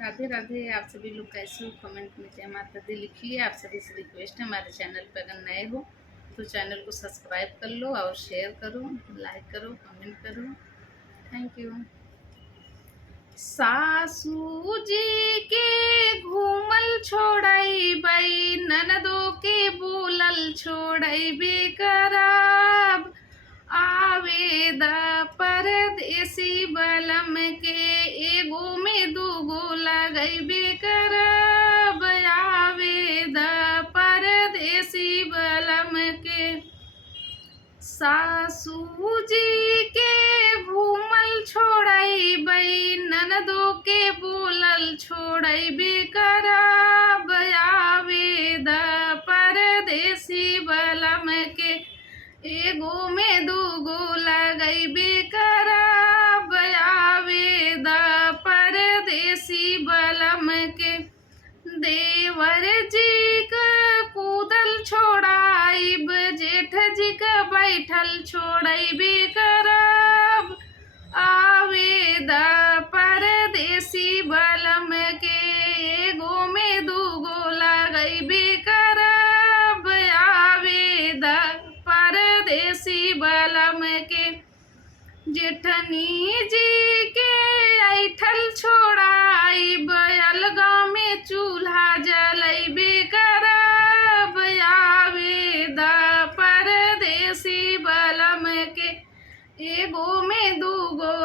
राधे राधे। आप सभी लोग कैसे हो? कमेंट में जय माता दी लिखिए। आप सभी से रिक्वेस्ट है, हमारे चैनल पर अगर नए हो तो चैनल को सब्सक्राइब कर लो और शेयर करो, लाइक करो, कमेंट करो। Thank you. सासू जी के घूमल छोड़ई बई, ननदों के बोलल छोड़ई बेकराब। आवेद परदेसी बलम के, एगो में दूगो लगई बेकराब। आवेद परदेसी बलम के, सासू जी के घूमल छोड़ई बई, ननदों के बोलल छोड़ई बेकराब। आवेद परदेसी बलम के, एगो में दूगो लगई बेकराब। आवेद परदेसी बलम के, देवर जी का कूदल छोड़ाइब, जेठ जी का बैठल छोड़ई बेकराब। आवेद परदेसी बलम के, एगो में दूगो लगई बेकराब। आवेद परदेसी बलम के, जेठनी जी के ऐठल छोड़ाइब, अलगा में चूल्हा जलई बेकराब। आवेद परदेसी बलम के, एगो में दूगो